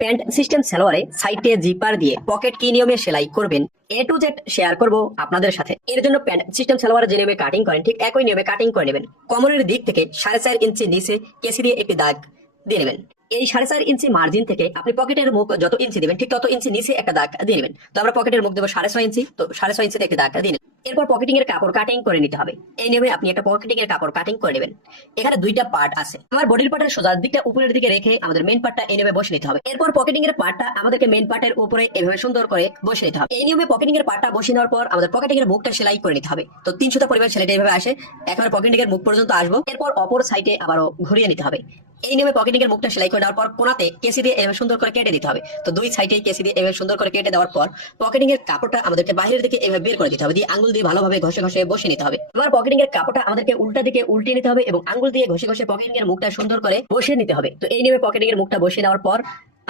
Pant system সালোয়ারে সাইডে zipper দিয়ে pocket কি নিয়মে সেলাই করবেন A to Z শেয়ার করব আপনাদের সাথে। এর জন্য প্যান্ট সিস্টেম সালোয়ার যে নিয়মে কাটিং করেন ঠিক একই নিয়মে কাটিং করে নেবেন। কোমরের দিক থেকে 4.5 ইঞ্চি নিচে কেসি দিয়ে একটি দাগ দিয়ে নেবেন। এই 4.5 ইঞ্চি মার্জিন থেকে আপনি পকেটের মুখ যত ইঞ্চি দিবেন ঠিক তত ইঞ্চি নিচে একটা দাগ দিয়ে নেবেন। তো আমরা পকেটের মুখ দেবো 6.5 ইঞ্চি, তো 6.5 ইঞ্চিতে একটা দাগ দিয়ে নেবেন। এরপর পকেটিং এর কাপড় কাটিং করে নিতে হবে। এই নিয়মে আপনি একটা পকেটিং এর কাপড় কাটিং করে নেবেন। এখানে দুইটা পার্ট আছে। আমার বডির পার্টের সোজা দিকটা উপরের দিকে রেখে আমাদের মেন পার্টটা এই নিয়মে বসে নিতে হবে। এরপর পকেটিং এর পার্টটা আমাদেরকে মেন পার্টের উপরে এভাবে সুন্দর করে বসে নিতে হবে। এই নিয়মে পকেটিং এর পার্টটা বসে নেওয়ার পর আমাদের পকেটিং এর মুখটা সেলাই করে নিতে হবে। তো 3 সুতা পরিমাণ সেলাইটা এইভাবে আসে, একেবারে পকেটিং এর মুখ পর্যন্ত আসবো। এরপর অপর সাইডে আবারও ঘুরিয়ে নিতে হবে। এই নিয়মে পকেটিং এর মুখটা সেলাই করে দেওয়ার পর কোনাতে কেসি দিয়ে এভাবে সুন্দর করে কেটে দিতে হবে। তো দুই সাইডে কেসি দিয়ে এভাবে সুন্দর করে কেটে দেওয়ার পর পকেটিং এর কাপড়টা আমাদেরকে বাইরের দিকে এভাবে বের করে দিতে হবে, দিয়ে আঙ্গুল দিয়ে ভালোভাবে ঘষে ঘষে বসে নিতে হবে। এবার পকেটিং এর কাপড়টা আমাদেরকে উল্টা দিকে উল্টে নিতে হবে এবং আঙ্গুল দিয়ে ঘষে ঘষে পকেটিং এর মুখটা সুন্দর করে বসিয়ে নিতে হবে। তো এই নিয়মে পকেটিং এর মুখটা বসিয়ে নেওয়ার পর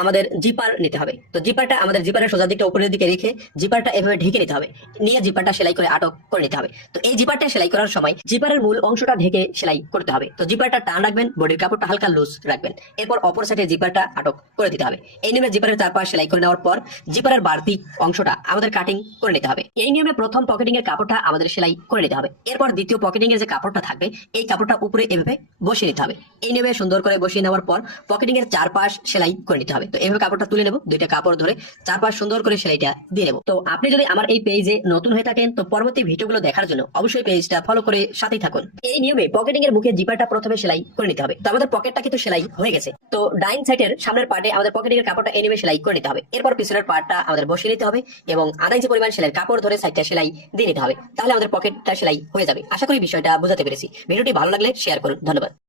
আমাদের জিপার নিতে হবে। তো জিপারটা আমাদের জিপারের সোজা দিকটা উপরের দিকে রেখে জিপারটা এভাবে ঢেকে নিতে হবে, নিয়ে জিপারটা সেলাই করে আটক করে নিতে হবে। তো এই জিপারটা সেলাই করার সময় জিপারের মূল অংশটা ঢেকে সেলাই করতে হবে। তো জিপারটা টান রাখবেন, বডির কাপড়টা হালকা লুজ রাখবেন। এরপর অপর সাইডে জিপারটা আটক করে দিতে হবে। এই নিয়মে জিপারের চারপাশ সেলাই করে নেওয়ার পর জিপারের বাড়তি অংশটা আমাদের কাটিং করে নিতে হবে। এই নিয়মে প্রথম পকেটিং এর কাপড়টা আমাদের সেলাই করে নিতে হবে। এরপর দ্বিতীয় পকেটিং এর যে কাপড়টা থাকবে এই কাপড়টা উপরে এভাবে বসিয়ে নিতে হবে। এই নিয়মে সুন্দর করে বসিয়ে নেওয়ার পর পকেটিং এর চারপাশ সেলাই করে নিতে হবে। তো এইভাবে কাপড়টা তুলে নেব, দুইটা কাপড় ধরে চারপাশ সুন্দর করে সেলাইটা দিয়ে নেব। তো আপনি যদি আমার এই পেজে নতুন হয়ে থাকেন তো পরবর্তী ভিডিওগুলো দেখার জন্য অবশ্যই পেজটা ফলো করে সাথেই থাকুন। এই নিয়মে পকেটিং এর মুখে জিপারটা প্রথমে সেলাই করে নিতে হবে। তো আমাদের পকেটটা কিন্তু সেলাই হয়ে গেছে। তো ডাইন সাইডের সামনের পার্টে আমাদের পকেটিং এর কাপড়টা এই নিয়মে সেলাই করে নিতে হবে। এরপর পিছনের পার্টটা আমাদের বসিয়ে নিতে হবে এবং আধা ইঞ্চি পরিমাণ সেলাই কাপড় ধরে সাইডটা সেলাই দিয়ে নিতে হবে। তাহলে আমাদের পকেটটা সেলাই হয়ে যাবে। আশা করি বিষয়টা বোঝাতে পেরেছি। ভিডিওটি ভালো লাগলে শেয়ার করুন। ধন্যবাদ।